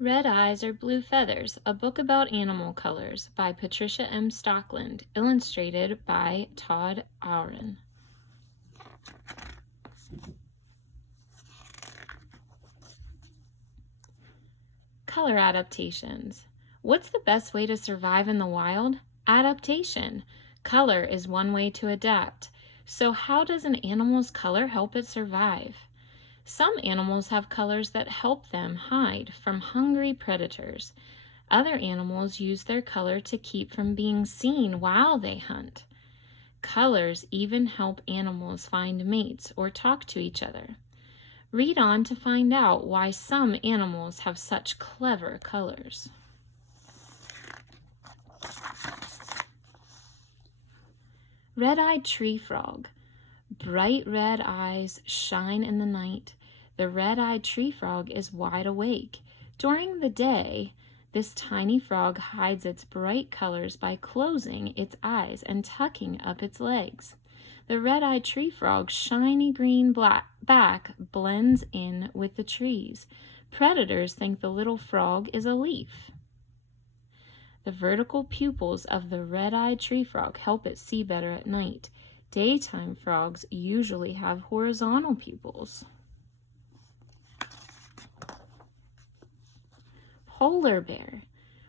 Red Eyes or Blue Feathers, a book about animal colors by Patricia M. Stockland, illustrated by Todd Auren. Color adaptations. What's the best way to survive in the wild? Adaptation. Color is one way to adapt. So how does an animal's color help it survive? Some animals have colors that help them hide from hungry predators. Other animals use their color to keep from being seen while they hunt. Colors even help animals find mates or talk to each other. Read on to find out why some animals have such clever colors. Red-eyed tree frog. Bright red eyes shine in the night. The red-eyed tree frog is wide awake. During the day, this tiny frog hides its bright colors by closing its eyes and tucking up its legs. The red-eyed tree frog's shiny green back blends in with the trees. Predators think the little frog is a leaf. The vertical pupils of the red-eyed tree frog help it see better at night. Daytime frogs usually have horizontal pupils. Polar bear.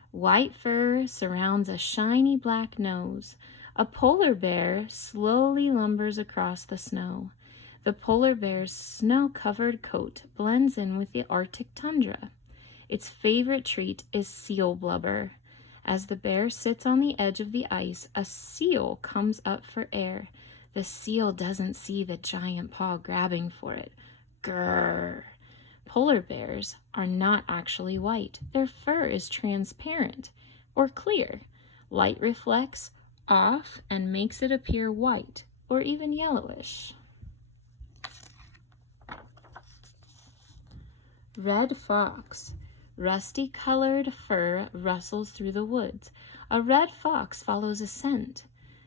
White fur surrounds a shiny black nose. A polar bear slowly lumbers across the snow. The polar bear's snow-covered coat blends in with the Arctic tundra. Its favorite treat is seal blubber. As the bear sits on the edge of the ice, a seal comes up for air. The seal doesn't see the giant paw grabbing for it. Grrr! Polar bears are not actually white. Their fur is transparent or clear. Light reflects off and makes it appear white or even yellowish. Red fox. Rusty-colored fur rustles through the woods. A red fox follows a scent.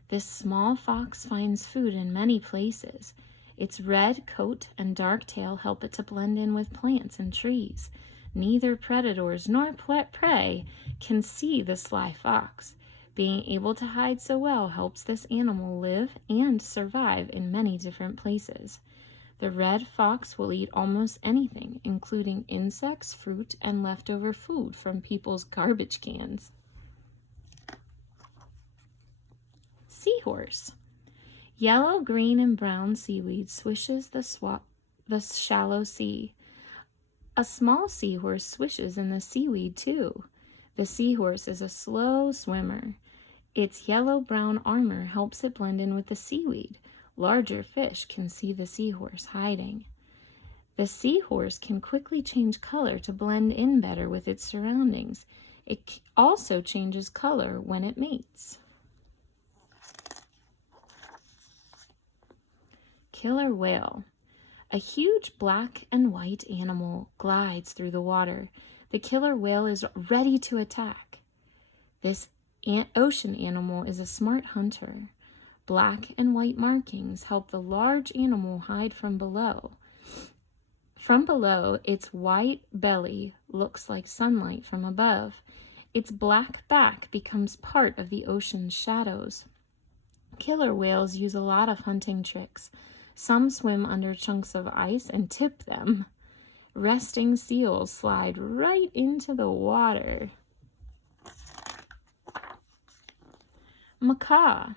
This small fox finds food in many places. Its red coat and dark tail help it to blend in with plants and trees. Neither predators nor prey can see the sly fox. Being able to hide so well helps this animal live and survive in many different places. The red fox will eat almost anything, including insects, fruit, and leftover food from people's garbage cans. Seahorse. Yellow, green, and brown seaweed swishes the shallow sea. A small seahorse swishes in the seaweed too. The seahorse is a slow swimmer. Its yellow-brown armor helps it blend in with the seaweed. Larger fish can see the seahorse hiding. The seahorse can quickly change color to blend in better with its surroundings. It also changes color when it mates. Killer whale. A huge black and white animal glides through the water. The killer whale is ready to attack. This ocean animal is a smart hunter. Black and white markings help the large animal hide from below. From below, its white belly looks like sunlight from above. Its black back becomes part of the ocean's shadows. Killer whales use a lot of hunting tricks. Some swim under chunks of ice and tip them. Resting seals slide right into the water. Macaw.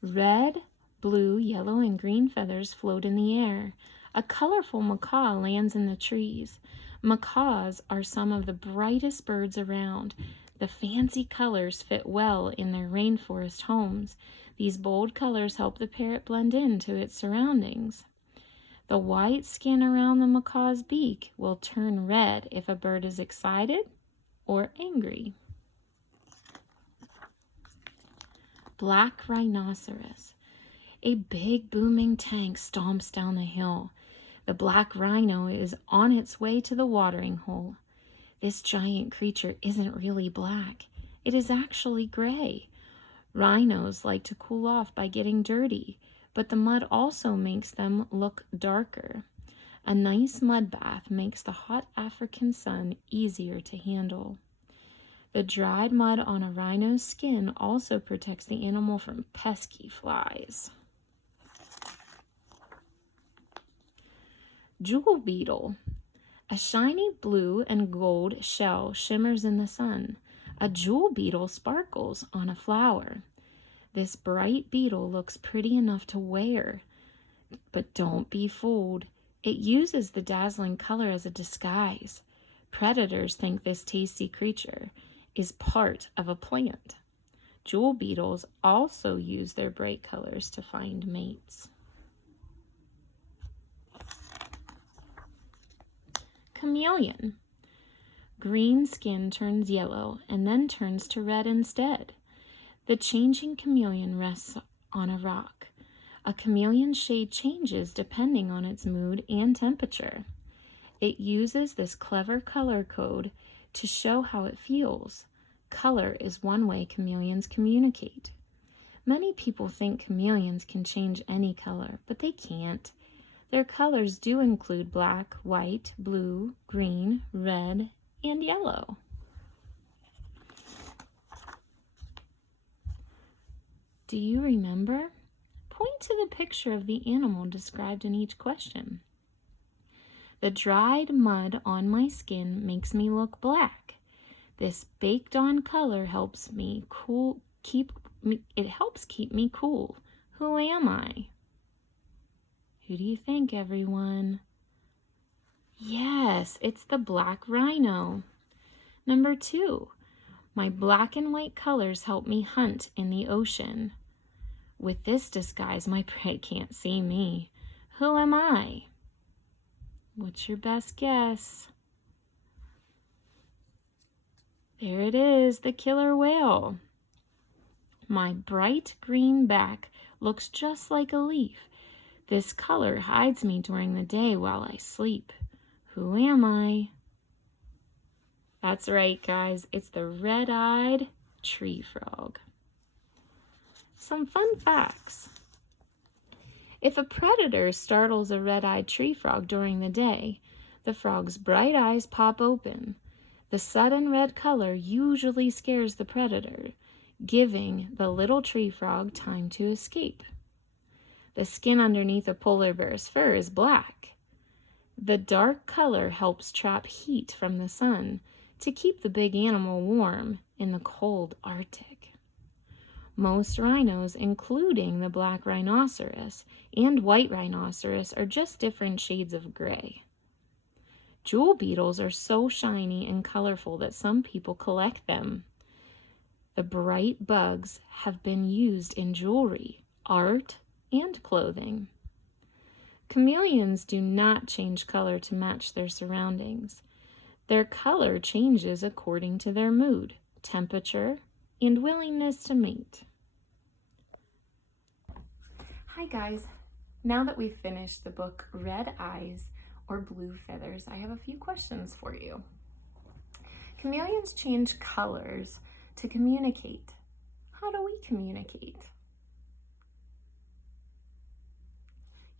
Red, blue, yellow, and green feathers float in the air. A colorful macaw lands in the trees. Macaws are some of the brightest birds around. The fancy colors fit well in their rainforest homes. These bold colors help the parrot blend into its surroundings. The white skin around the macaw's beak will turn red if a bird is excited or angry. Black rhinoceros. A big booming tank stomps down the hill. The black rhino is on its way to the watering hole. This giant creature isn't really black. It is actually gray. Rhinos like to cool off by getting dirty, but the mud also makes them look darker. A nice mud bath makes the hot African sun easier to handle. The dried mud on a rhino's skin also protects the animal from pesky flies. Jewel beetle. A shiny blue and gold shell shimmers in the sun. A jewel beetle sparkles on a flower. This bright beetle looks pretty enough to wear, but don't be fooled. It uses the dazzling color as a disguise. Predators think this tasty creature is part of a plant. Jewel beetles also use their bright colors to find mates. Chameleon. Green skin turns yellow and then turns to red instead. The changing chameleon rests on a rock. A chameleon's shade changes depending on its mood and temperature. It uses this clever color code to show how it feels. Color is one way chameleons communicate. Many people think chameleons can change any color, but they can't. Their colors do include black, white, blue, green, red, and yellow. Do you remember? Point to the picture of the animal described in each question. The dried mud on my skin makes me look black. This baked on color helps me keep me cool. Who am I? Who do you think, everyone? Yes, it's the black rhino. Number 2, my black and white colors help me hunt in the ocean. With this disguise, my prey can't see me. Who am I? What's your best guess? There it is, the killer whale. My bright green back looks just like a leaf. This color hides me during the day while I sleep. Who am I? That's right, guys. It's the red-eyed tree frog. Some fun facts. If a predator startles a red-eyed tree frog during the day, the frog's bright eyes pop open. The sudden red color usually scares the predator, giving the little tree frog time to escape. The skin underneath a polar bear's fur is black. The dark color helps trap heat from the sun to keep the big animal warm in the cold Arctic. Most rhinos, including the black rhinoceros and white rhinoceros, are just different shades of gray. Jewel beetles are so shiny and colorful that some people collect them. The bright bugs have been used in jewelry, art, and clothing. Chameleons do not change color to match their surroundings. Their color changes according to their mood, temperature, and willingness to mate. Hi guys, now that we've finished the book Red Eyes or Blue Feathers, I have a few questions for you. Chameleons change colors to communicate. How do we communicate?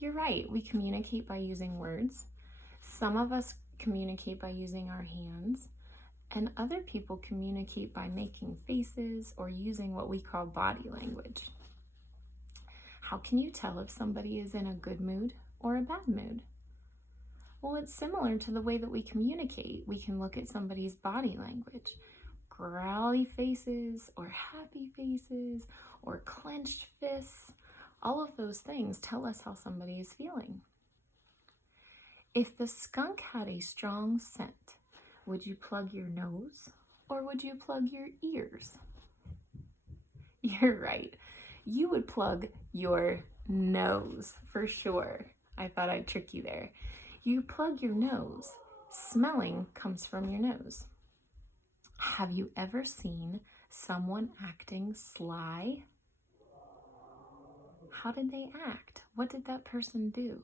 You're right, we communicate by using words. Some of us communicate by using our hands, and other people communicate by making faces or using what we call body language. How can you tell if somebody is in a good mood or a bad mood? Well, it's similar to the way that we communicate. We can look at somebody's body language. Growly faces or happy faces or clenched fists. All of those things tell us how somebody is feeling. If the skunk had a strong scent, would you plug your nose or would you plug your ears? You're right. You would plug your nose for sure. I thought I'd trick you there. You plug your nose. Smelling comes from your nose. Have you ever seen someone acting sly? How did they act? What did that person do?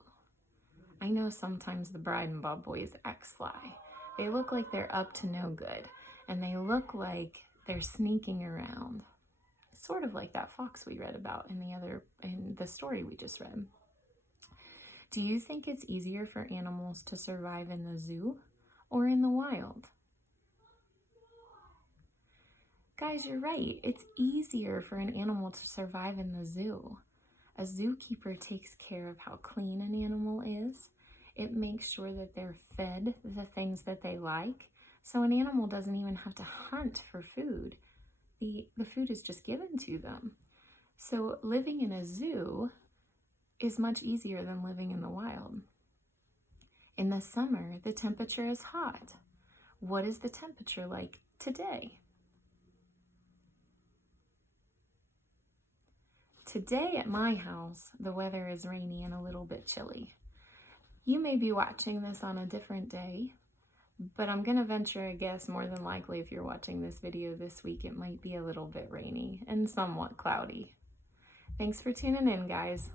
I know sometimes the Bride and Bob boys act sly. They look like they're up to no good, and they look like they're sneaking around. Sort of like that fox we read about in the story we just read. Do you think it's easier for animals to survive in the zoo or in the wild? Guys, you're right. It's easier for an animal to survive in the zoo. A zookeeper takes care of how clean an animal is. It makes sure that they're fed the things that they like. So an animal doesn't even have to hunt for food. The food is just given to them. So living in a zoo is much easier than living in the wild. In the summer, the temperature is hot. What is the temperature like today? Today at my house, the weather is rainy and a little bit chilly. You may be watching this on a different day, but I'm gonna venture a guess more than likely if you're watching this video this week, it might be a little bit rainy and somewhat cloudy. Thanks for tuning in, guys.